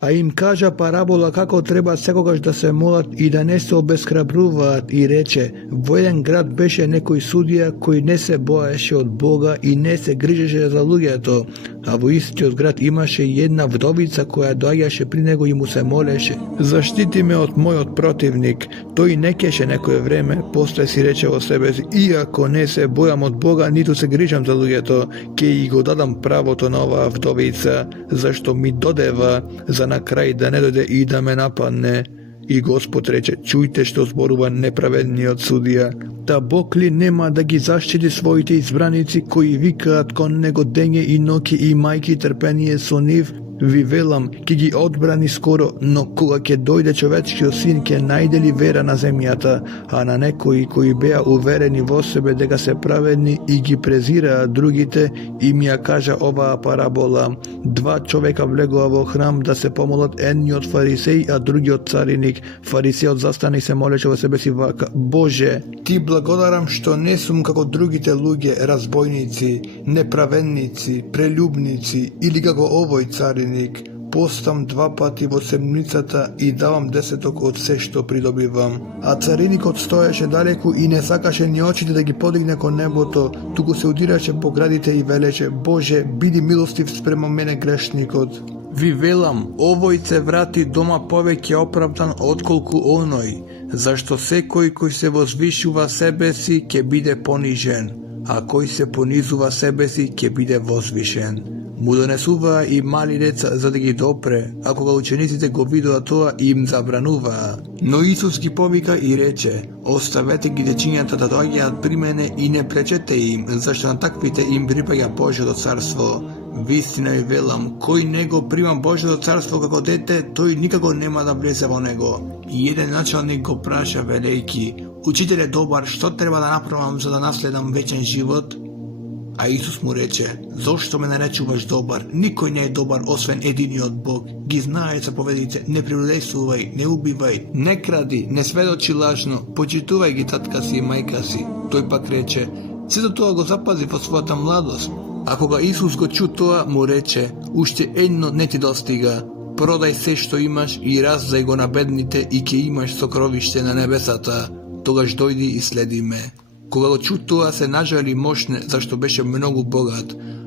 A im kaža parabola kako treba sekogaš da se molat i da ne se obeshrabruvat i reče, vojen grad beše nekoj sudija koji ne se bojaše od Boga i ne se grižeše za lugeto, a vo isti od grad imaše jedna vdovica koja dojaše pri nego i mu se moleše, zaštiti me od moj od protivnik, to i ne keše nekoje vreme, posle si reče o sebe, iako ne se bojam od Boga, niti se grižam za lugeto, ke i go dadam pravo to nova vdovica, zašto mi dodeva za na kraj da ne dojde i da me napadne. I Gospod reče, čujte što zboruva nepravedni od sudija. Da Bog li nema da gi zaštiti svojite izbranici koji vikaat kon nego denje i noki i majki trpenije so niv, vi velam, ki gi odbrani skoro, no koga ke dojde човечкиот sin ke najde li vera na zemjata, a na nekoji koji beja uvereni vo sebe da ga se pravedni i gi prezira drugite, im ja kaža ova parabola. Dva čoveka vlegova vo hram da se pomolat, едни od farisej, a drugi od carinik. Farisej od zastane se moleće vo sebe si vaka, Bože, ti blagodaram što ne sum kako drugite luge, razbojnici, nepravednici, preljubnici ili kako ovoj carinik. Postam dva pati vo sedmicata i davam 10 od sve što pridobivam. A carinik odstojaše daleku i ne sakaše ni očite da gi podigne ko neboto, tugo se udiraše po gradite i veleće, Bože, bidi milostiv sprema mene grešnikot. Vi velam, ovojce vrati doma povek je opravdan otkolku onoj, zašto se koji se vozvišuva sebe si ke bide ponižen, a koji se ponizuva sebe si ke bide vozvišen. Mu donesuva i mali deca za da gi dopre, ako ga učenicite go vidua toa im zabranuva. No Isus gi povika i reče, ostavete gi dečinjata da dođeat pri mene i ne prečete im, zašto na takvite im pripaja Božje carstvo. Vistina i velam, koji nego prima Božje carstvo kako dete, to i nikako nema da vleze vo nego. I jedan načelnik go praša veliki, učitelj je dobar, što treba da napravam za da nasledam večan život? A Isus mu reče, zašto me ne rečuvaš dobar, nikoj ne je dobar osven edini od Bog. Gi znaje zapovedice, ne privlejsuvaj, ne ubivaj, ne kradi, ne svedoči lažno, počituvaj gi tatka si i majka si. Toj pak reče, sve do toga go zapazi vo svojata mladost. Ako ga Isus go ču toa, mu reče, ušte jedno ne ti dostiga, prodaj sve što imaš i razdaj go na bednite i ke imaš sokrovište na nebesata, togaž dojdi i sledi me. Koga go ču toa se nažali mošne, zašto beše mnogo bogat.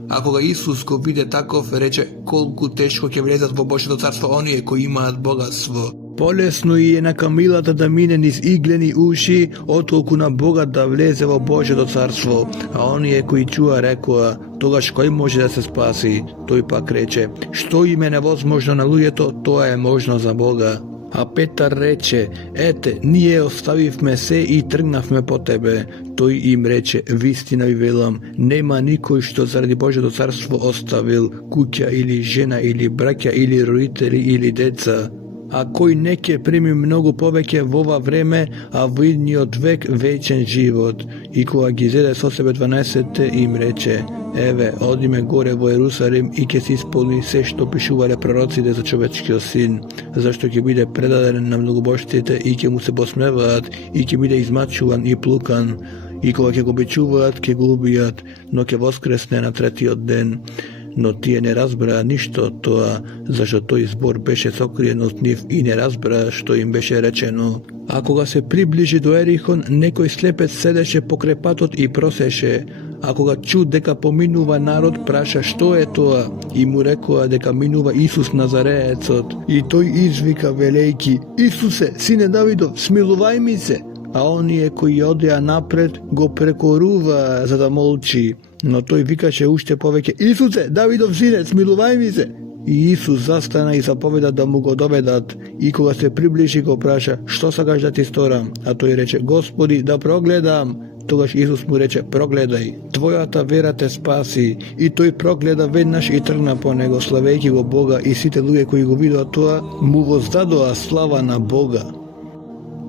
Ako ga Isus go vide takov, reče, kolku teško ke vlezat vo Božje carstvo onije koji imaat bogatstvo. Polesno je na kamilata da mine niz igleni uši, otkolku na Boga da vleze vo Božje carstvo. A onije koji čua rekoa, togaž koji može da se spasi. Toj pak reče, što ime nevozmožno na lujeto, to je možno za Boga. A Petar reče, ete, nije ostaviv me se i trgnav me po tebe. Toj im reče, vistina i velam, nema nikoj što zaradi Božje carstvo ostavil, kuća ili žena ili brakja ili roditelji ili deca. A koji neke primi mnogo poveke v ova vreme, a vidni od vek večen život. I koga gi zede so sebe 12 im reče, eve, odime gore vo Jerusalim i ke se ispolni sve što pišuvale prorocide za човечкиот sin, zašto ke bide predaden na mnogoboštite i ke mu se posmevat i ke bide izmačuvan i plukan. I koga ke go bičuvat, ke go ubijat, no ke voskresne na tretiot den. No tije ne razbra ništo toa, zašto toj zbor beše sokrijen od njih i ne razbra što im beše rečeno. Ako ga se približi do Erihon, nekoj slepec sedeše pokrepatot i proseše. Ako ga ču deka pominuva narod, praša što je toa, i mu rekoa deka minuva Isus Nazareecot. I toj izvika velejki, Isuse, sine Davidov, smiluvaj mi se. A on je koji odeja napred, go prekoruva za da molči. No toj vikaše ušte poveke, Isuse, Davidov sine, smiluvaj mi se. I Isus zastana i zapoveda da mu go dovedat. I koga se približi go praša, što sagaš da ti storam? A toj reče, Gospodi, da progledam. Togaž Isus mu reče, progledaj, tvoja ta vera te spasi. I toj progleda vednaš i trgna po nego, slavejki go Boga i site luge koji go vidio toa, mu vozdadoa slava na Boga.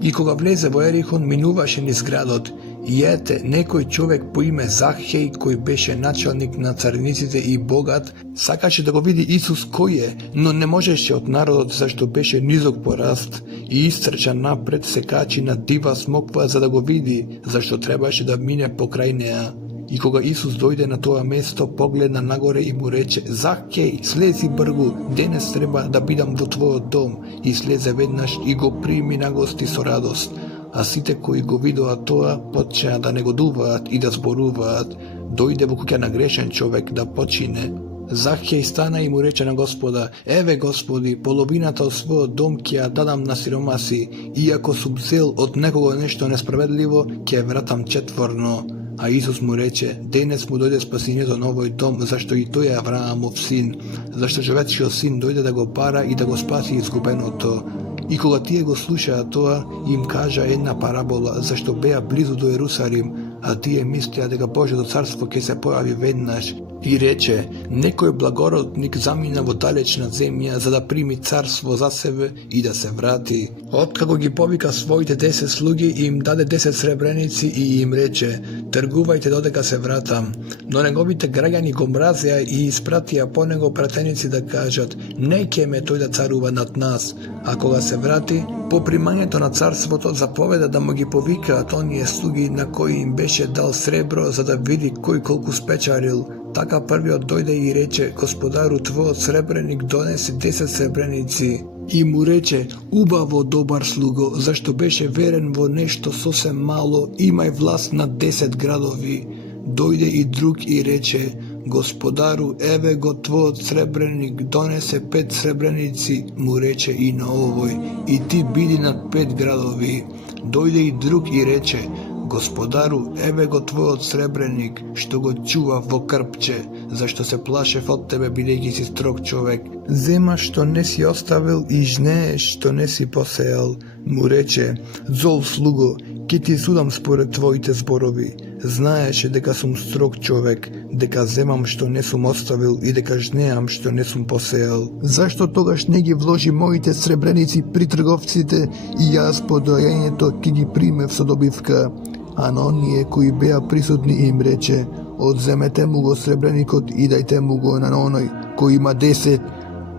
I koga vleze vo Erihon, minuvaše niz gradot. I ete, nekoj čovek po ime Zahej, koji beše načelnik na carinicite i bogat, sakaše da go vidi Isus koji je, no ne možeše od narodot zašto beše nizog porast i istrča napred se kači na diva smokva za da go vidi, zašto trebaše da mine pokraj neja. И кога Исус дојде на тоа место, погледна нагоре и му рече: Захкеј, слези бргу, денес треба да бидам во твојот дом. И слезе веднаш и го прими на гости со радост. А сите кои го видоа тоа, почнаа да негодуваат и да зборуваат: дојде во куќа на грешен човек да почине. Захкеј стана и му рече на Господа: Еве Господи, половината од својот дом ќе ја дадам на сиромаси, и ако сум зел од некого нешто несправедливо, ќе вратам четворно. А Исус му рече: денес му дојде спасението на овој дом, зашто и тој е Авраамов син, зашто човечкиот син дојде да го бара и да го спаси изгубеното. И кога тие го слушаа тоа, им кажа една парабола, зашто беа близу до Ерусалим, а тие мислеа дека Божјото царство ќе се појави веднаш. И рече: некој благородник замина во далечна земја за да прими царство за себе и да се врати. Откако ги повика своите 10 слуги, им даде 10 сребреници и им рече: тргувајте додека се вратам. Но неговите граѓани го мразеа и испратија по него пратеници да кажат: не ќе ме тој да царува над нас. А кога се врати, по примањето на царството заповеда да му ги повикаат оние слуги на кои им беше дал сребро, за да види кој колку спечарил. Така првиот дојде и рече: Господару, твојот сребреник донесе 10 сребреници. И му рече: убаво, добар слуго, зашто беше верен во нешто сосем мало, имај власт над 10 градови. Дојде и друг и рече: Господару, еве го твојот сребреник донесе 5 сребреници, му рече и на овој, и ти биди над 5 градови. Дојде и друг и рече: Господару, еве го твојот сребреник, што го чува во крпче, зашто се плашев од тебе, бидејќи си строг човек. Зема што не си оставил и жнееш што не си посеял, му рече: зол слуго, ќе ти судам според твоите зборови. Знаеше дека сум строг човек, дека земам што не сум оставил и дека жнеам што не сум посеял. Зашто тогаш не ги вложи моите сребреници при трговците и јас по доаѓањето ќе ги примев со добивка? А на оние кои беа присутни им рече: одземете му го сребреникот и дајте му го на оној кој има 10.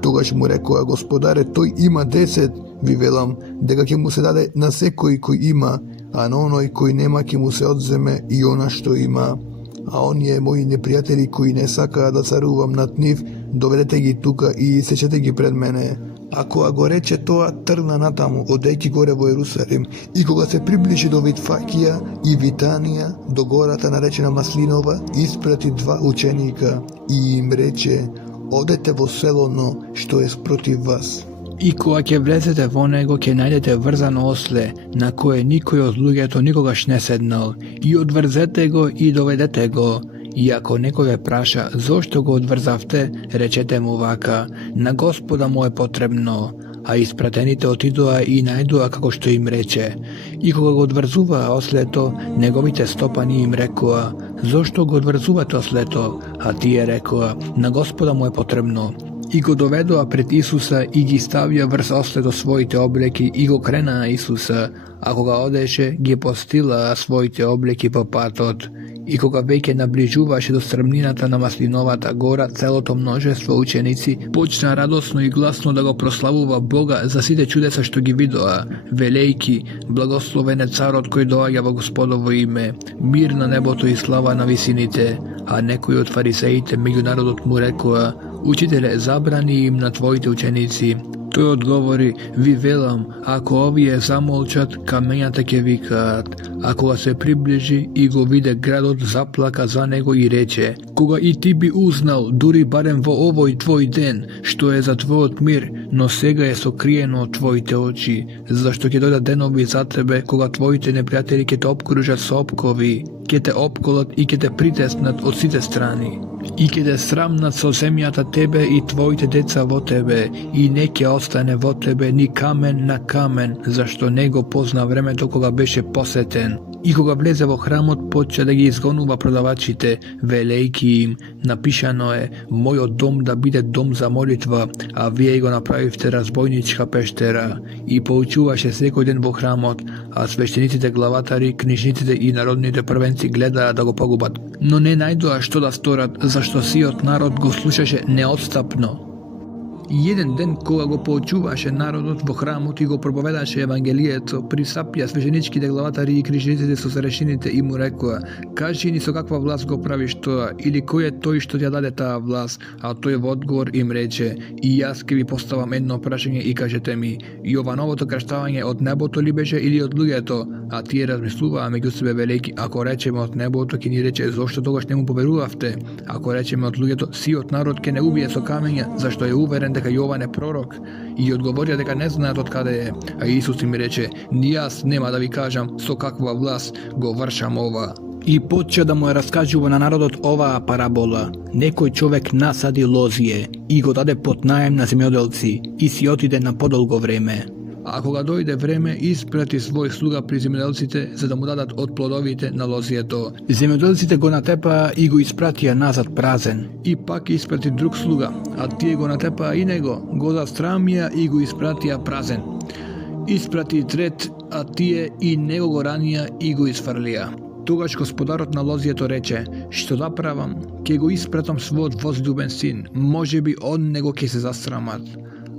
Тогаш му рекоа: Господаре, тој има 10. Ви велам дека ќе му се даде на секој кој има, а на оној кој нема ќе му се одземе и она што има. А оние мои непријатели кои не сакаа да царувам над нив, доведете ги тука и сечете ги пред мене. А кога го рече тоа, тргна натаму, одејќи горе во Ерусалим, и кога се приближи до Витфакија и Витанија, до гората наречена Маслинова, испрати 2 ученика и им рече: одете во селото што е спротив вас. И кога ќе влезете во него, ќе најдете врзано осле, на кое никој од луѓето никогаш не седнал, и одврзете го и доведете го. И ако некој ве праша: зошто го одврзавте, речете му вака: на Господа му е потребно. А испратените отидоа и најдоа како што им рече. И кога го одврзуваа ослето, неговите стопани им рекоа: зошто го одврзувате ослето? А тие рекоа: на Господа му е потребно. И го доведоа пред Исуса и ги ставија врз ослето своите облеки и го кренаа Исуса, а кога одеше, ги постилаа своите облеки по патот. И кога веќе наближуваше до стрмнината на Маслиновата гора, целото множество ученици почна радосно и гласно да го прославува Бога за сите чудеса што ги видоа, велејки: благословен е царот кој доаѓа во Господово име, мир на небото и слава на висините. А некои од фарисеите меѓу народот му рекоа: Учителе, забрани им на твоите ученици. Тој одговори: ви велам, ако овие замолчат, камењата ќе викаат. А кога се приближи и го виде градот, заплака за него и рече: кога и ти би узнал, дури барем во овој твој ден, што е за твојот мир, но сега е сокриено од твоите очи, зашто ќе дојдат денови за тебе, кога твоите непријатели ќе те обкружат со опкови, ќе те опколат и ќе те притеснат од сите страни. И ќе те срамнат со земјата тебе и твоите деца во тебе, и не ќе остане во тебе ни камен на камен, зашто не го позна времето кога беше посетен. И кога влезе во храмот, почна да ги изгонува продавачите, велејки им: напишано е: мојот дом да биде дом за молитва, а вие го направивте разбойничка пештера. И поучуваше секој ден во храмот, а свештениците, главатари, книжниците и народните првенци гледаа да го погубат, но не најдоа што да сторат, зашто сиот народ го слушаше неотстапно. Еден ден кога го поучуваше народот во храмот и го проповедаше евангелието, присапија свештеничките главатари и книжниците со старешините и му рекоа: "Кажи ни со каква власт го правиш тоа, или кој е тој што ти ја даде таа власт?" А тој во одговор им рече: "И јас ќе ви поставам едно прашање и кажете ми, Јовановото крштавање од небото ли беше или од луѓето?" А тие размислуваа меѓу себе велејќи: "Ако речеме од небото, ќе ни рече зошто тогаш не му поверувавте? Ако речеме од луѓето, сиот народ ќе не убие со камења, зашто е уверен дека Јован е пророк." И одговорија дека не знаат од каде е. А Исус им рече: "Ни јас нема да ви кажам со каква власт го вршам ова." И почна да му ја раскажува на народот оваа парабола. Некој човек насади лозие и го даде под наем на земјоделци и си отиде на подолго време. А кога дојде време, испрати свој слуга при земјоделците за да му дадат од плодовите на лозието. Земјоделците го натепаа и го испратија назад празен. И пак испрати друг слуга, а тие го натепаа и него, го застрамија и го испратија празен. Испрати трет, а тие и него го ранија и го изфрлија. Тогаш господарот на лозието рече: "Што да правам? Ќе го испратам својот возлюбен син, можеби од него ќе се застрамат."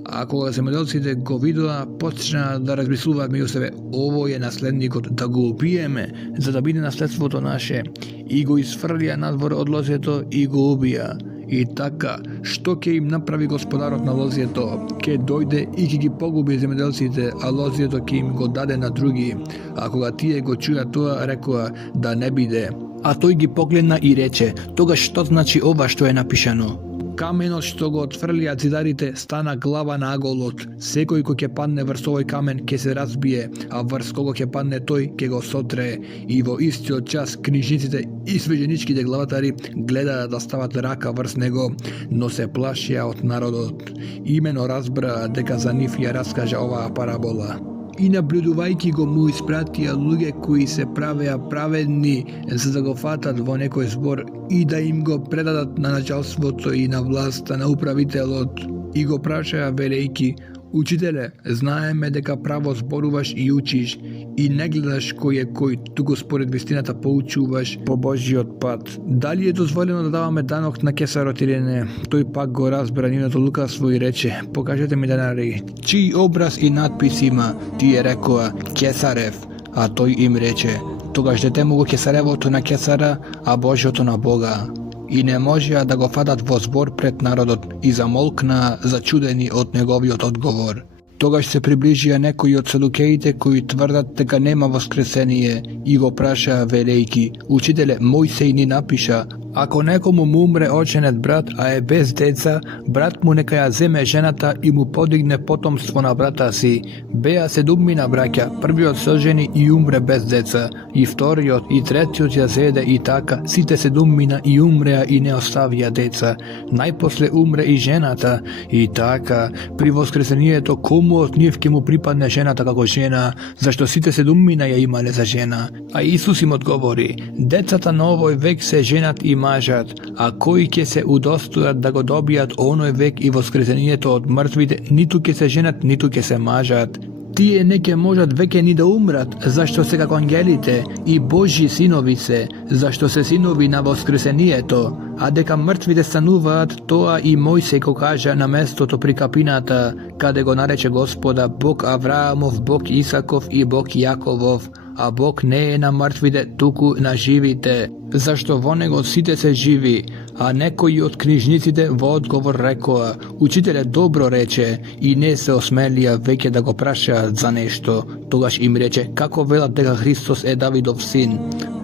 А кога земјоделците го видоа, почнаа да размислуваат меѓу себе: "Овој е наследникот, да го убиеме, за да биде наследството наше." И го изфрлија надвор од лозието и го убија. И така, што ќе им направи господарот на лозието? Ќе дојде и ќе ги погуби земјоделците, а лозието ќе им го даде на други. А кога тие го чуја тоа, рекоа: "Да не биде." А тој ги погледна и рече: "Тогаш што значи ова што е напишано? Каменот што го отфрлија зидарите стана глава на аголот. Секој кој ќе падне врз овој камен ќе се разбие, а врз кого ќе падне тој ќе го сотрее." И во истиот час книжниците и свештеничките главатари гледаа да стават рака врз него, но се плашија од народот. Имено разбраа дека за нив ја раскажа оваа парабола. И наблюдувајќи го му испратија луѓе кои се правеа праведни за да го фатат во некој збор и да им го предадат на началството и на власта на управителот. И го прашаа велејќи: "Учителе, знаеме дека право зборуваш и учиш и не гледаш кој е кој, туку според вистината поучуваш по Божјиот пат. Дали е дозволено да даваме данок на кесарот или не?" Тој пак го разбра нивното лукавство и рече: "Покажете ми денари." "Чиј образ и надпис има?" Тие рекоа: "Кесарев." А тој им рече: "Тогаш дете му го кесаревото на кесара, а Божјото на Бога." И не можеа да го фатат во збор пред народот и замолкнаа зачудени од неговиот одговор. Тогаш се приближија некои од садукеите кои тврдат дека нема воскресение и го прашаа велејќи: "Учителе, Мојсей ни напиша, ако некому му умре оченет брат, а е без деца, брат му нека ја земе жената и му подигне потомство на брата си. Беа 7 браќа, првиот се ожени и умре без деца, и вториот и третиот ја зеде и така, сите 7 и умреа и не оставија деца. Најпосле умре и жената, и така, при воскресението кому од нив ќе му припадне жената како жена, зашто сите 7 ја имале за жена?" А Исус им одговори: "Децата на овој век се женат и мажат, а кои ќе се удостојат да го добијат оној век и воскресението од мртвите, ниту ќе се женат, ниту ќе се мажат. Тие не ќе можат веќе ни да умрат, зашто се како ангелите, и Божји синови се, зашто се синови на воскресението. А дека мртвите стануваат, тоа и Мојсей го кажа на местото при капината, каде го нарече Господа Бог Авраамов, Бог Исаков и Бог Јаковов. А Бог не е на мртвите, туку на живите, зашто во него сите се живи." А некои од книжниците во одговор рекоа: "Учителе добро рече", и не се осмелија веќе да го прашаат за нешто. Тогаш им рече: "Како велат дека Христос е Давидов син?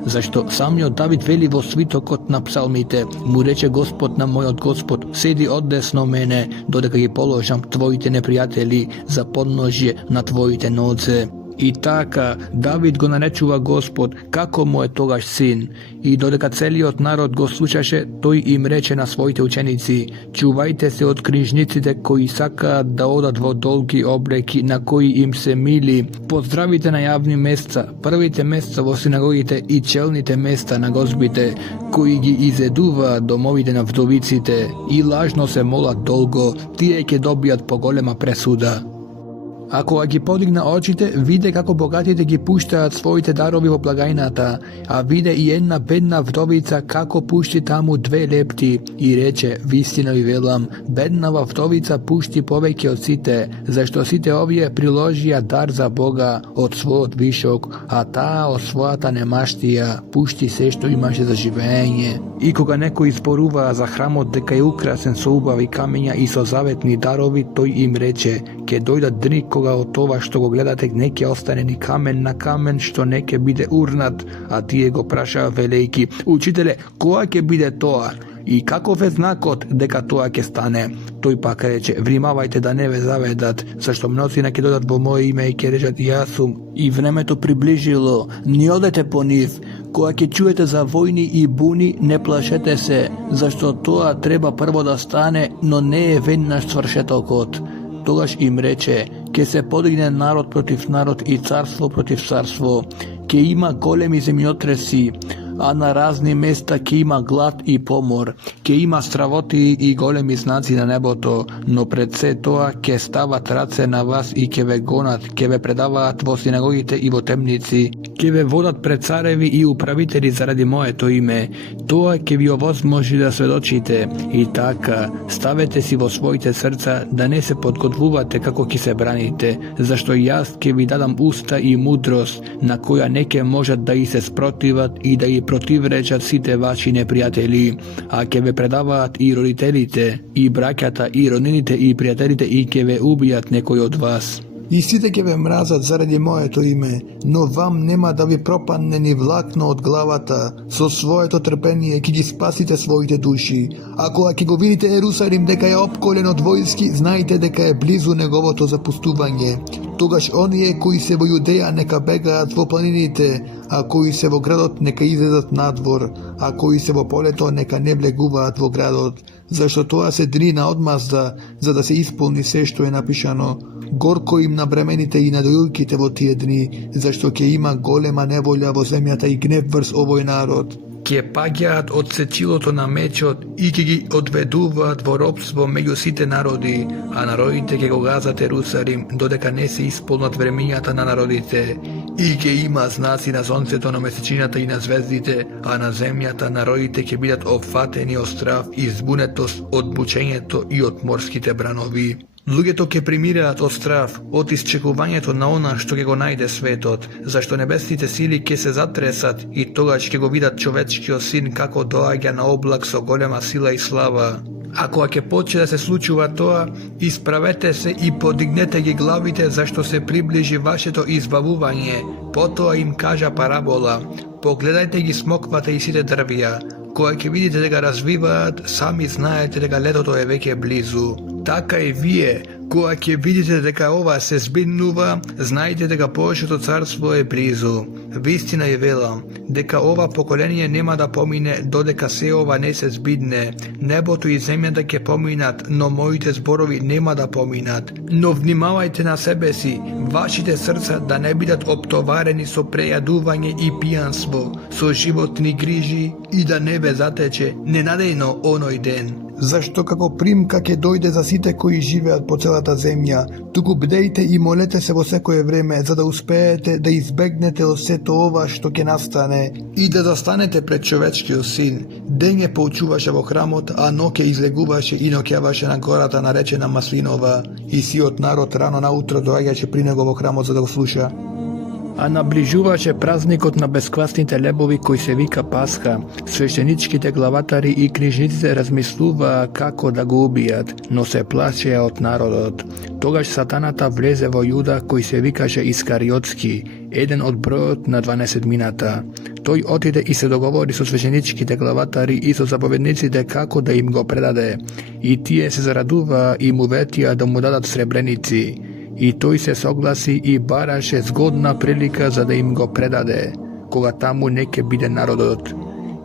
Зашто самиот Давид вели во свитокот на псалмите: му рече Господ на мојот Господ: седи одесно мене, додека ги положам твоите непријатели за подножје на твоите ноце." И така, Давид го наречува Господ како му е тогаш син. И додека целиот народ го слушаше, тој им рече на своите ученици: "Чувајте се од книжниците кои сакаат да одат во долги обреки на кои им се мили. Поздравите на јавни места, првите места во синагогите и челните места на гозбите, кои ги изедуваат домовите на вдовиците и лажно се молат долго, тие ќе добијат поголема пресуда." Ако ги подигна очите, виде како богатите ги пуштаат своите дарови во благајната, а виде и една бедна вдовица како пушти таму 2 лепти и рече, вистина ви велам, беднава вдовица пушти повеќе од сите, зашто сите овие приложија дар за Бога од својот вишок, а таа од својата немаштија пушти се што имаше за живење. И кога некој зборува за храмот дека е украсен со убави камења и со заветни дарови, тој им рече, ќе дојдат дни кога од това што го гледате не ќе остане ни камен на камен што не ќе биде урнат, а тие го прашаа велејки, учителе, која ќе биде тоа? И каков е знакот дека тоа ќе стане? Тој пак рече, внимавајте да не ве заведат, зашто мнозина ќе додат во моје име и ќе речат јас сум, и времето приближило, не одете по нив. Кога ќе чуете за војни и буни, не плашете се, зашто тоа треба прво да стане, но не е веднаш свршетокот. Тогаш им рече, ќе се подигне народ против народ и царство против царство, ќе има големи земјотреси, а на разни места ќе има глад и помор, ќе има стравоти и големи знаци на небото, но пред се тоа ќе стават раце на вас и ќе ве гонат, ќе ве предаваат во синагогите и во темници, ќе ве водат пред цареви и управители заради моето име. Тоа ќе ви овозможи да сведочите. И така, ставете си во своите срца да не се подготвувате како ќе се браните, зашто јас ќе ви дадам уста и мудрост, на која не ќе можат да и се спротиват и да и противречат сите ваши непријатели, а ќе ве предаваат и родителите, и браќата, и роднините, и пријателите, и ќе ве убијат некој од вас. И сите ќе ве мразат заради моето име, но вам нема да ви пропадне ни влакно од главата. Со своето трпение ќе ги спасите своите души. Ако ќе го видите Ерусалим дека е опколен од војски, знајте дека е близу неговото запустување. Тогаш оние кои се во Јудеја нека бегаат во планините, а кои се во градот нека излезат надвор, а кои се во полето нека не влегуваат во градот, зашто тоа се дни на одмазда, за да се исполни се што е напишано. Горко им на бремените и на дојулките во тие дни, зашто ќе има голема неволја во земјата и гнев врз овој народ. Ќе паѓаат од сечилото на мечот и ќе ги одведуваат во робство меѓу сите народи, а народите ќе го газат Ерусалим, додека не се исполнат времењата на народите. И ќе има знаци на сонцето, на месечината и на звездите, а на земјата народите ќе бидат опфатени од страв и збунетост од бучењето и од морските бранови. Луѓето ќе примираат од страв, од исчекувањето на она што ќе го најде светот, зашто небесните сили ќе се затресат и тогаш ќе го видат човечкиот син како доаѓа на облак со голема сила и слава. А кога ќе почне да се случува тоа, исправете се и подигнете ги главите, зашто се приближи вашето избавување. Потоа им кажа парабола, погледајте ги смоквата и сите дрвја, кога ќе видите дека развиваат, сами знаете дека летото е веќе близу. Така и вие, кога ќе видите дека ова се збиднува, знајте дека Божјото царство е близу. Вистина ја велам, дека ова поколение нема да помине додека се ова не се збидне. Небото и земјата ќе поминат, но моите зборови нема да поминат. Но внимавајте на себе си, вашите срца да не бидат оптоварени со прејадување и пијанство, со животни грижи и да не ве затече ненадејно оној ден. Зашто како примка ќе дојде за сите кои живеат по целата земја, туку бдејте и молете се во секое време, за да успеете да избегнете од сето ова што ќе настане и да застанете пред човечкиот син. Ден ја поучуваше во храмот, а ноќе излегуваше и ноќаваше на гората наречена Маслинова, и сиот народ рано наутро доаѓаше при него во храмот за да го слуша. А наближуваше празникот на бесквасните лебови кој се вика Пасха. Свештеничките главатари и книжниците размислуваа како да го убијат, но се плашеа од народот. Тогаш сатаната влезе во Јуда кој се викаше Искариотски, еден од бројот на 12-мината. Тој отиде и се договори со свештеничките главатари и со заповедниците како да им го предаде. И тие се зарадуваа и му ветија да му дадат сребреници. И тој се согласи и бараше згодна прилика за да им го предаде, кога таму не ќе биде народот.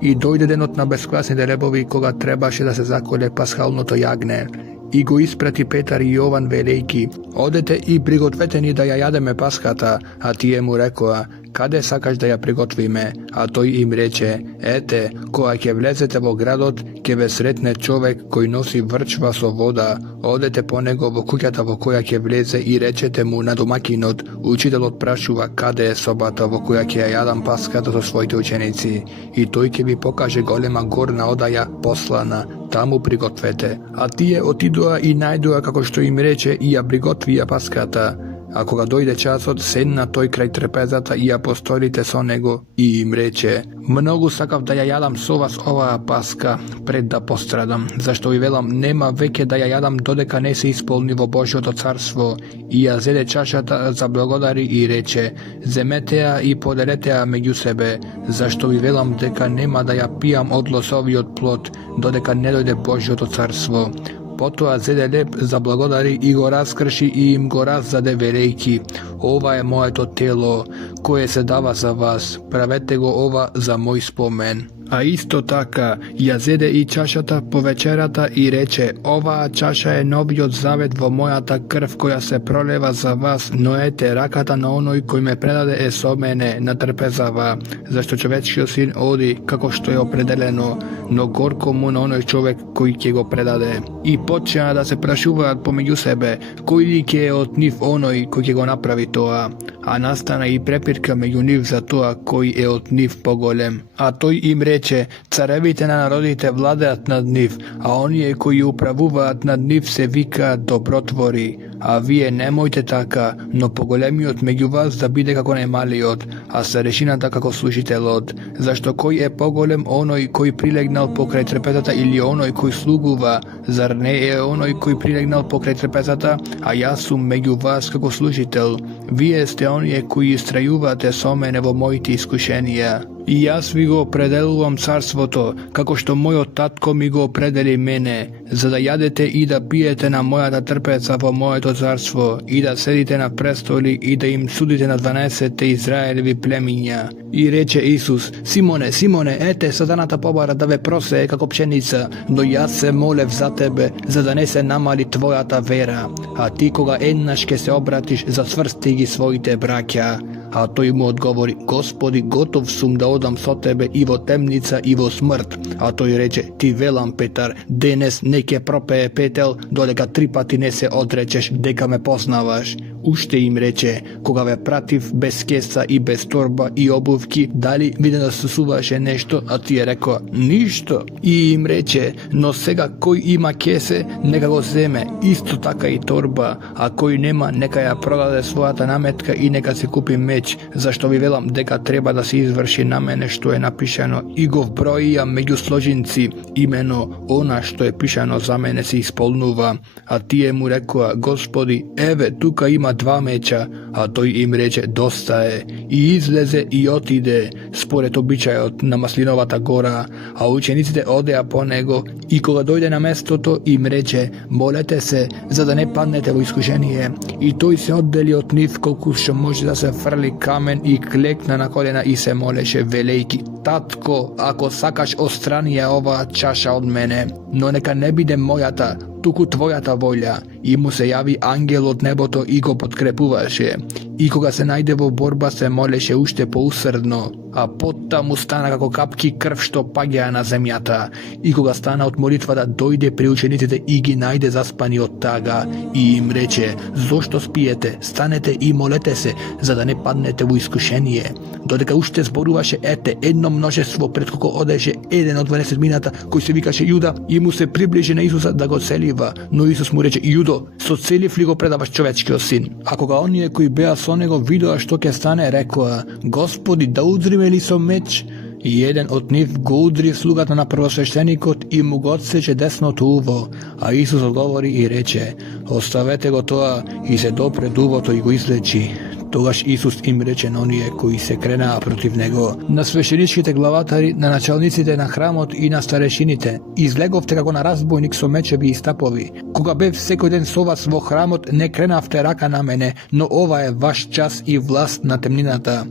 И дојде денот на бесквасните лебови, кога требаше да се заколе пасхалното јагне. И го испрати Петар и Јован велејки, одете и пригответе ни да ја јадеме пасхата, а тие му рекоа, kade sakaš da ja prigotвиме? A тој им рече, ете, кога ќе влезете во градот, ќе ве сретне човек кој носи врчва со вода. Одете по него во куќата во која ќе влезе и речете му на домакинот, учителот прашува каде е собата во која ќе ја јадам паската со своите ученици. И тој ќе ви покаже голема горна одаја послана, таму пригответе. А тие отидоа и најдоа како што им рече и ја приготвија паската. А кога дојде часот, седна тој крај трпезата и апостолите со него и им рече, многу сакав да ја јадам со вас оваа паска пред да пострадам, зашто ви велам нема веќе да ја јадам додека не се исполни во Божјото царство. И ја зеде чашата, заблагодари и рече, земете ја и поделете ја меѓу себе, зашто ви велам дека нема да ја пијам од лосовиот плод додека не дојде Божјото царство. Потоа зеде леп, заблагодари и го раскрши и им го раздаде велејки, ова е моето тело, кое се дава за вас, правете го ова за мој спомен. А исто така, ја зеде и чашата по вечерата и рече, оваа чаша е новиот завет во мојата крв која се пролева за вас, но ете, раката на оној кој ме предаде е со мене, натрпезава, зашто човечкиот син оди како што е определено, но горко му на оној човек кој ќе го предаде. И почнаа да се прашуваат помеѓу себе, кој ли ќе е од нив оној кој ќе го направи тоа, а настана и препирка меѓу нив за тоа кој е од нив поголем. А тој им рече, царевите на народите владеат над нив, а оние кои управуваат над нив се викаат добротвори. А вие немојте така, но поголемиот меѓу вас да биде како најмалиот, а старешината како служителот. Зашто кој е поголем, оној кој прилегнал покрај трпезата или оној кој слугува? Зар не е оној кој прилегнал покрај трпезата, а јас сум меѓу вас како служител? Вие сте оние кои истрајувате со мене во моите искушенија. И јас ви го определувам царството, како што мојот татко ми го определи мене, за да јадете и да пиете на мојата трпеца во моето царство, и да седите на престоли и да им судите на 12 Израелеви племиња. И рече Исус, Симоне, Симоне, ете, сатаната побара да ве просее како пшеница, но јас се молев за тебе, за да не се намали твојата вера. А ти кога еднаш ке се обратиш, зацврсти ги своите браќа. А тој му одговори, Господи, готов сум да одам со тебе и во темница и во смрт. А тој рече, ти велам, Петар, денес не ќе пропее петел, додека 3 пати не се одречеш дека ме познаваш. Уште им рече, кога ве пратив без кеса и без торба и обувки, дали ви недостасуваше нешто, а тие рекоа, ништо. И им рече, но сега кој има кесе, нека го земе, исто така и торба, а кој нема, нека ја продаде својата наметка и нека се купи меч, зашто ви велам дека треба да се изврши на мене што е напишано, и го вброија меѓу сложинци, имено она што е пишано за мене се исполнува. А тие му рекоа, Господи, еве, тука има 2 меча, а тој им рече, доста е, и излезе и отиде, според обичајот на Маслиновата гора, а учениците одеа по него, и кога дојде на местото, им рече, молете се, за да не паднете во искушение. И тој се оддели од нив колку што може да се фрли камен и клекна на колена и се молеше, велејки, Татко, ако сакаш острани ја оваа чаша од мене, но нека не биде мојата, туку твојата волја. И му се јави ангел од небото и го подкрепуваше. И кога се најде во борба се молеше уште поусрдно, а потта му стана како капки крв што паѓаа на земјата. И кога стана од молитвата, дојде при учениците и ги најде заспани од тага и им рече, зошто спиете, станете и молете се, за да не паднете во искушение. Додека уште зборуваше, ете, едно множество пред како одеше еден од 12 мината, кој се викаше Јуда, и му се приближи на Исуса да го целива, но Исус му рече, Јудо, со целив ли го предаваш човечкиот син? А кога оние кои беа со него видоа што ќе стане, рекоа, Господи, да удриме ли со меч? И еден од нив го удри слугата на првосвещеникот и му го отсече десното уво. А Исус одговори и рече, оставете го тоа, и се допре до увото и го излечи. Тогаш Исус им рече на оние кои се кренаа против него, на свещеничките главатари, на началниците на храмот и на старешините, излеговте како на разбойник со мечеви и стапови. Кога бев секој ден со вас во храмот, не кренавте рака на мене, но ова е ваш час и власт на темнината.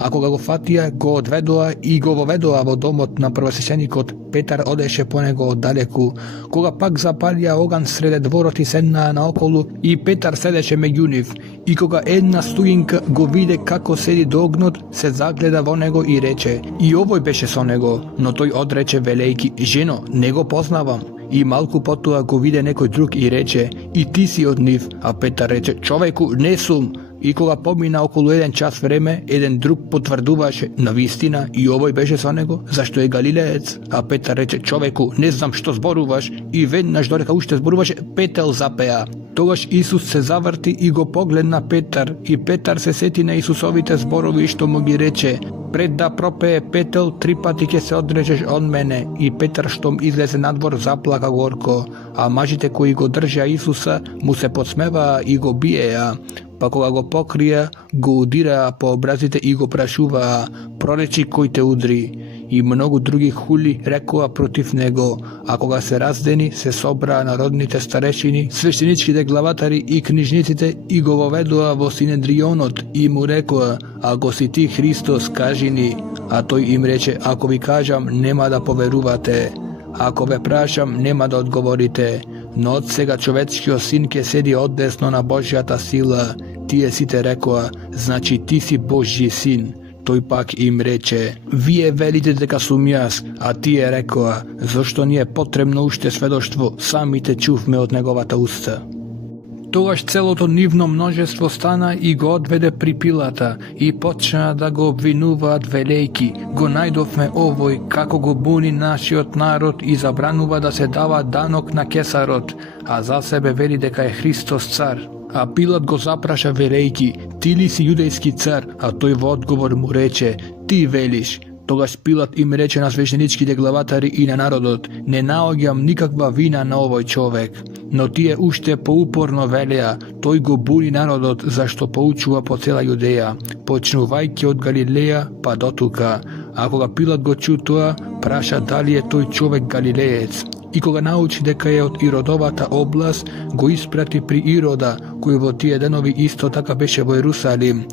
А кога го фатија, го одведоа и го воведоа во домот на првосвещеникот, Петар одеше по него оддалеку. Кога пак запалија оган среде дворот и седнаа наоколу, и Петар седеше меѓу нив. И кога една стуинка го виде како седи до огнот, се загледа во него и рече: и овој беше со него. Но тој одрече велејки: жено, не го познавам. И малку потоа го виде некој друг и рече: и ти си од нив. А Петар рече: човеку, не сум. И кога помина околу 1 час време, еден друг потврдуваше: навистина и овој беше со него, зашто е галилеец. А Петар рече: човеку, не знам што зборуваш. И веднаш додека уште зборуваше, петел запеа. Тогаш Исус се заврти и го погледна Петар, и Петар се сети на Исусовите зборови што му ги рече: пред да пропее петел, 3 пати ќе се одречеш од мене. И Петар штом излезе надвор заплака горко, а мажите кои го држеа Исуса му се подсмеваа и го биеа. Па кога го покрија, го удираа по образите и го прашуваа: проречи кој те удри? И многу други хули рекоа против него. А кога се раздени, се собраа народните старешини, свештеничките главатари и книжниците и го воведоа во Синедрионот и му рекоа: ако си ти Христос, кажи ни. А тој им рече: ако ви кажам, нема да поверувате. Ако ве прашам, нема да одговорите. Но од сега човечкиот син ќе седи одесно на Божјата сила. Тие сите рекоа: значи ти си Божји син. Тој пак им рече: вие велите дека сум јас, а тие рекоа: зошто ни е потребно уште сведоштво, самите чувме од неговата уста. Тогаш целото нивно множество стана и го одведе при Пилата и почна да го обвинуваат велејки: го најдовме овој како го буни нашиот народ и забранува да се дава данок на Кесарот, а за себе вели дека е Христос цар. А Пилат го запраша велејки: ти ли си јудејски цар? А тој во одговор му рече: ти велиш. Тогаш Пилат им рече на свештеницките главатари и на народот: не наоѓам никаква вина на овој човек. Но тие уште поупорно велеа: тој го буни народот зашто поучува по цела Јудеја, почнувајќи од Галилеја па до тука. А кога Пилат го чу тоа, праша дали е тој човек галилеец. И кога научи дека е од Иродовата област, го испрати при Ирода, кој во тие денови исто така беше во Ерусалим.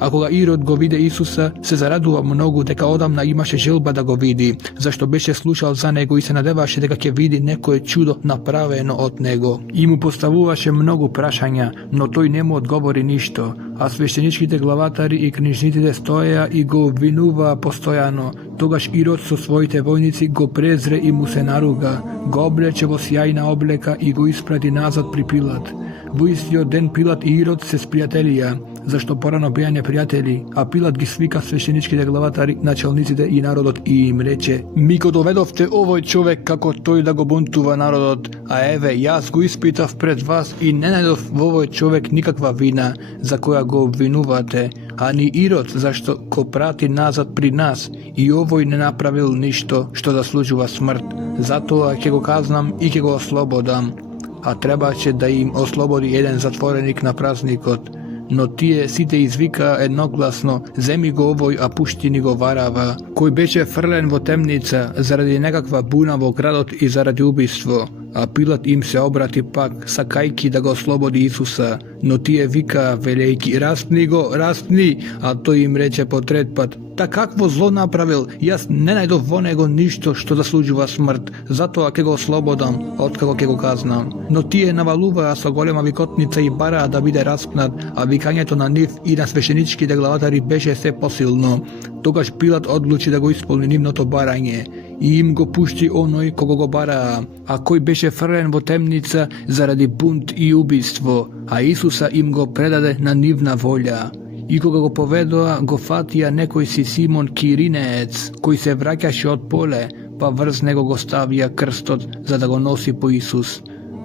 А кога Ирод го виде Исуса, се зарадува многу дека одамна имаше желба да го види, зашто беше слушал за него и се надеваше дека ќе види некое чудо направено од него. И му поставуваше многу прашања, но тој не му одговори ништо. А свештеничките главатари и книжниците стоеа и го обвинуваа постојано. Тогаш Ирод со своите војници го презре и му се наруга, го облече во сјајна облека и го испрати назад при Пилат. Во истиот ден Пилат и Ирод се спријателија, зашто порано беа непријатели, а Пилат ги свика свештеничките главатари, началниците и народот и им рече: ми го доведовте овој човек како тој да го бунтува народот, а еве јас го испитав пред вас и не најдов во овој човек никаква вина за која го обвинувате, а ни Ирод зашто го прати назад при нас и овој не направил ништо што заслужува смрт. Затоа ќе го казнам и ќе го ослободам. А требаше да им ослободи еден затвореник на празникот. Но тие сите извикаа едногласно: земи го овој, а пушти ни го Варава, кој беше фрлен во темница заради некаква буна во градот и заради убиство. А Пилат им се обрати пак, сакајки да го ослободи Исуса, но тие викаа велејки: распни го, распни! А тој им рече по трет пат: та какво зло направил? Јас не најдов во него ништо што заслужува смрт, затоа ќе го ослободам, откако ќе го казнам. Но тие навалуваа со голема викотница и бараа да биде распнат, а викањето на нив и на свештеничките главатари беше се посилно. Тогаш Пилат одлучи да го исполни нивното барање и им го пушти оној кого го бараа, а кој беше фрлен во темница заради бунт и убиство, а Исуса им го предаде на нивна волја. И кога го поведоа, го фатија некој си Симон Киринеец, кој се враќаше од поле, па врз него го ставија крстот за да го носи по Исус.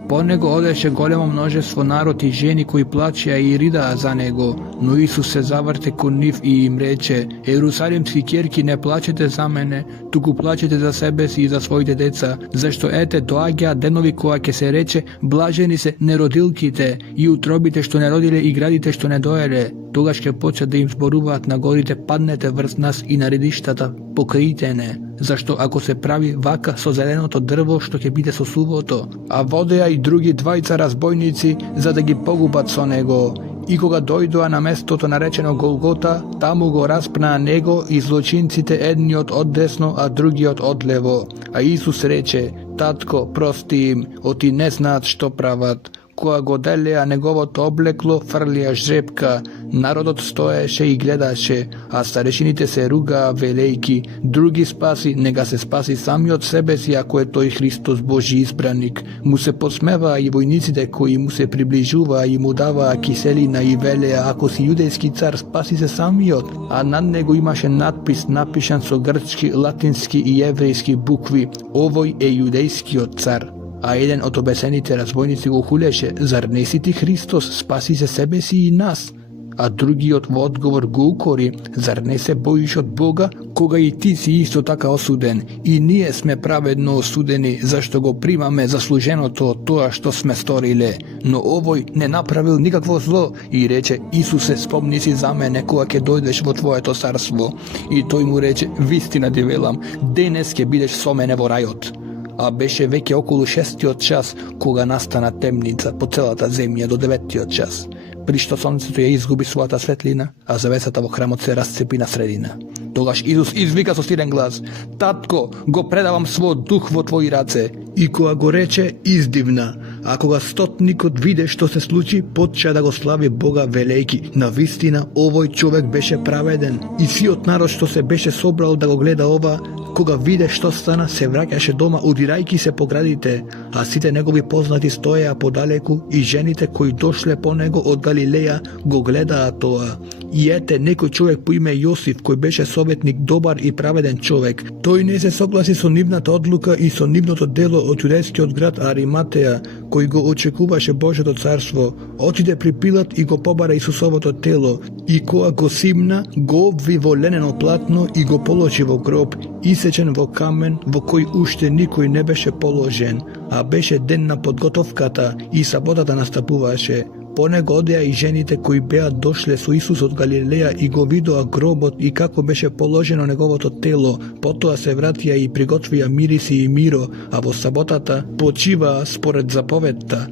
По него одеше големо множество народ и жени кои плачеа и ридаа за него, но Исус се заврте кон нив и им рече: Ерусалимски ќерки, не плачете за мене, туку плачете за себе си и за своите деца, зашто ете доаѓаат денови кога ќе се рече: блажени се неродилките и утробите што не родиле и градите што не доеле. Тогаш ќе почнат да им зборуваат на горите: паднете врз нас, и на редиштата: покријте не. Зашто ако се прави вака со зеленото дрво, што ќе биде со сувото? А водеа и други двајца разбойници за да ги погубат со него. И кога дојдоа на местото наречено Голгота, таму го распнаа него и злочинците едниот од десно, а другиот од лево. А Исус рече: Татко, прости им, оти не знаат што прават. Кога го делеа неговото облекло, фрлија жребка. Народот стоеше и гледаше, а старешините се ругаа велејки: други спаси, нега се спаси самиот себе си, ако е тој Христос Божи избраник. Му се посмеваа и војниците кои му се приближуваа и му даваа киселина и велеа: ако си јудејски цар, спаси се самиот. А над него имаше надпис напишан со грчки, латински и еврејски букви: овој е јудејскиот цар. А еден од обесените разбойници го хулеше: зар не си ти Христос, спаси се себе си и нас? А другиот во одговор го укори: зар не се боиш од Бога, кога и ти си исто така осуден? И ние сме праведно осудени, зашто го примаме заслуженото од тоа што сме сториле. Но овој не направил никакво зло. И рече: Исусе, спомни си за мене кога ќе дојдеш во твоето царство. И тој му рече: вистина ти велам, денес ќе бидеш со мене во рајот. А беше веќе околу 6-тиот час, кога настана темница по целата земја до 9-тиот час, при што сонцето ја изгуби својата светлина, а завесата во храмот се расцепи на средина. Тогаш Исус извика со силен глас: Татко, го предавам својот дух во твои раце. И кога го рече, издивна. А кога стотникот виде што се случи, почна да го слави Бога велејки: навистина овој човек беше праведен. И сиот народ што се беше собрал да го гледа ова, кога виде што стана, се враќаше дома удирајки се по градите, а сите негови познати стоеа подалеку и жените кои дошле по него од Галилеја го гледаа тоа. И ете, некој човек по име Јосиф, кој беше советник, добар и праведен човек, тој не се согласи со нивната одлука и со нивното дело од јудејскиот град Ариматеја, кој го очекуваше Божјото царство, отиде при Пилат и го побара Исусовото тело, и кога го симна, го обви во ленено платно и го положи во гроб, исечен во камен во кој уште никој не беше положен, а беше ден на подготовката и саботата настапуваше. По него одеа и жените кои беа дошле со Исус од Галилеја и го видоа гробот и како беше положено неговото тело. Потоа се вратија и приготвија мириси и миро, а во саботата почиваа според заповедта.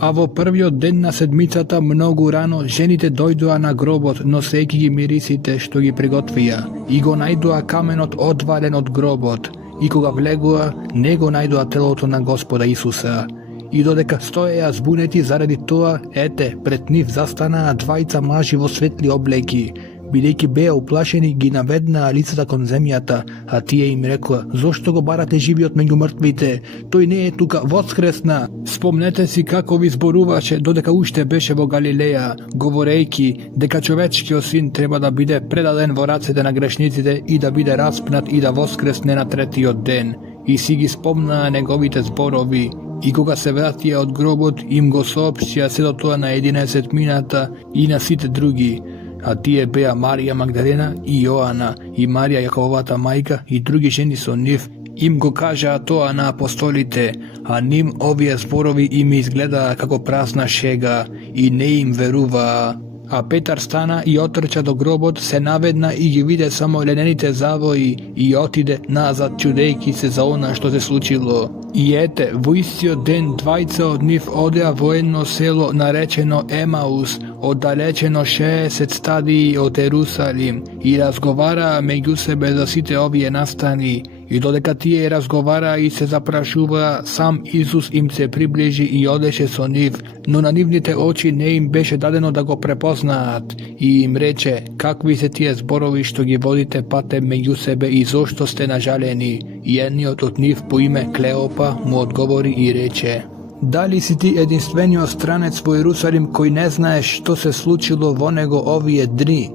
А во првиот ден на седмицата многу рано жените дојдоа на гробот, носејќи ги мирисите што ги приготвија, и го најдоа каменот одвален од гробот. И кога влегоа, не го најдоа телото на Господа Исуса. И додека стоеа збунети заради тоа, ете, пред нив застанаа двајца мажи во светли облеки. Бидејќи беа уплашени, ги наведнаа лицата кон земјата, а тие им рекоа: зошто го барате живиот меѓу мртвите? Тој не е тука, воскресна. Спомнете си како ви зборуваше додека уште беше во Галилеја, говорејќи дека човечкиот син треба да биде предаден во рацете на грешниците и да биде распнат и да воскресне на третиот ден. И си ги спомнаа неговите зборови. И кога се вратија од гробот, им го соопштија сето тоа на 11 мината и на сите други. А тие беа Марија Магдалена и Јоана, и Марија Јакововата мајка и други жени со нив. Им го кажаа тоа на апостолите, а ним овие зборови им изгледаа како празна шега и не им веруваа. А Петар стана и отрча до гробот, се наведна и ги виде само ленените завои и отиде назад чудејќи се за она што се случило. И ете, во истиот ден двајца од нив одеа во едно село наречено Емаус, оддалечено 60 стадии од Ерусалим, и разговараа меѓу себе за сите овие настани. И додека тие разговараа и се запрашуваа, сам Исус им се приближи и одеше со нив, но на нивните очи не им беше дадено да го препознаат. И им рече: какви се тие зборови што ги водите пате меѓу себе и зошто сте нажалени? И едниот од нив по име Клеопа му одговори и рече: дали си ти единствениот странец во Ерусалим кој не знаеш што се случило во него овие дни?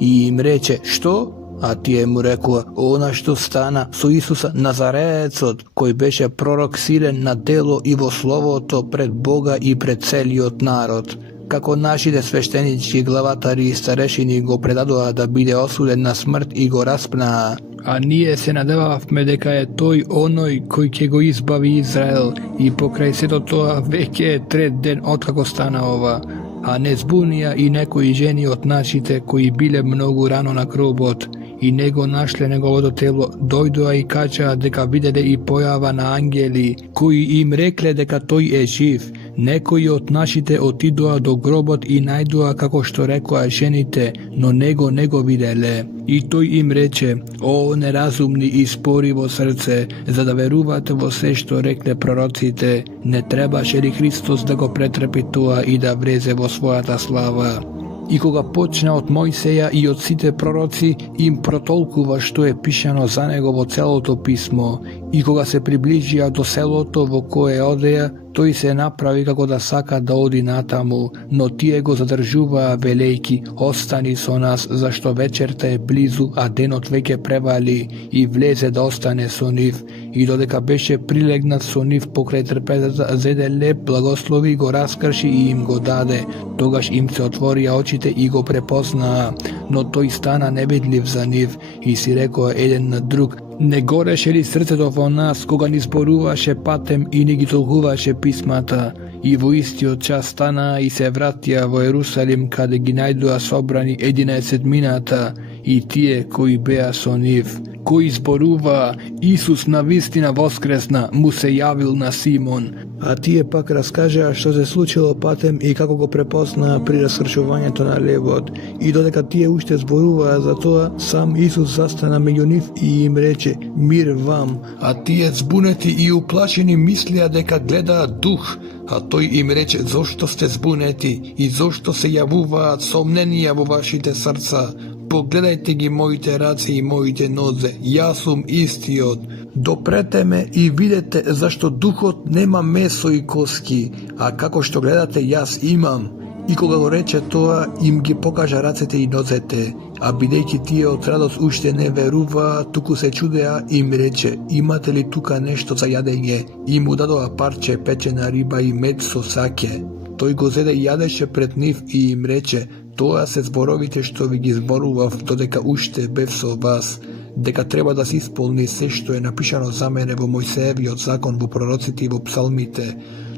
И им рече: што? А тие му рекоа: она што стана со Исуса Назареецот, кој беше пророк силен на дело и во словото пред Бога и пред целиот народ. Како нашите свештенички, главатари и старешини го предадоа да биде осуден на смрт и го распнаа. А ние се надевавме дека е тој оној кој ќе го избави Израел, и покрај сето тоа веќе е трет ден откако стана ова. А не збунија и некои жени од нашите кои биле многу рано на гробот и не го нашле неговото тело, дојдоа и кажаа дека виделе и појава на ангели, кои им рекле дека тој е жив. Некои од нашите отидоа до гробот и најдоа како што рекоа жените, но него не го виделе. И тој им рече: О, неразумни и спори во срце, за да верувате во се што рекле пророците, не требаше ли Христос да го претрпи тоа и да влезе во својата слава? И кога почна од Мојсеја и од сите пророци, им протолкува што е пишано за него во целото писмо. И кога се приближија до селото во кое одеа, тој се направи како да сака да оди натаму, но тие го задржуваа велејки: Остани со нас, зашто вечерта е близу, а денот веќе превали, и влезе да остане со нив. И додека беше прилегнат со нив покрај трпезата, зеде леб, благослови, го раскрши и им го даде. Тогаш им се отворија очите и го препознаа, но тој стана невидлив за нив и си рекоа еден на друг: Не гореше ли срцето во нас кога ни зборуваше патем и ни ги толкуваше писмата? И во истиот час станаа и се вратија во Ерусалим, каде ги најдоа собрани 11 и тие кои беа со нив, кои зборуваа: Исус навистина воскресна, му се јавил на Симон. А тие пак раскажаа што се случило патем и како го препознаа при раскршувањето на левот. И додека тие уште зборуваа за тоа, сам Исус застана меѓу нив и им рече: Мир вам. А тие збунети и уплашени мислеа дека гледаат дух. А тој им рече: Зошто сте збунети и зошто се јавуваат сомненија во вашите срца? Погледајте ги моите раце и моите нозе, јас сум истиот. Допрете ме и видете, зашто духот нема месо и коски, а како што гледате јас имам. И кога го рече тоа, им ги покажа рацете и нозете, а бидејќи тие од радост уште не веруваа, туку се чудеа, им рече: Имате ли тука нешто за јадење? И му дадоа парче печена риба и мед со саќе. Тој го зеде и јадеше пред нив и им рече: Тоа се зборовите што ви ги зборував додека уште бев со вас, дека треба да се исполни се што е напишано за мене во Мојсеевиот закон, во пророците и во псалмите.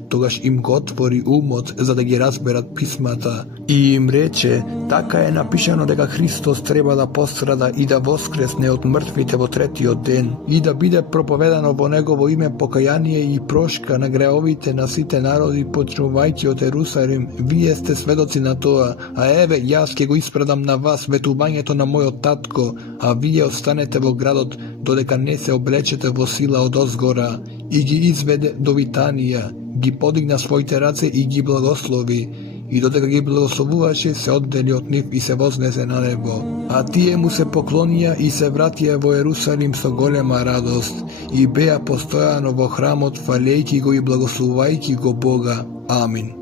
Тогаш им го отвори умот за да ги разберат писмата и им рече: Така е напишано дека Христос треба да пострада и да воскресне од мртвите во третиот ден и да биде проповедано во негово име покаяние и прошка на греовите на сите народи, почнувајќи од Ерусалим. Вие сте сведоци на тоа, а еве јас ќе го испредам на вас ветувањето на мојот татко, а вие останете во градот додека не се облечете во сила од озгора. И ги изведе до Витанија, ги подигна своите раце и ги благослови. И додека ги благословуваше, се оддели од нив и се вознесе на небо. А тие му се поклонија и се вратија во Ерусалим со голема радост и беа постојано во храмот, фалејќи го и благословувајќи го Бога. Амин.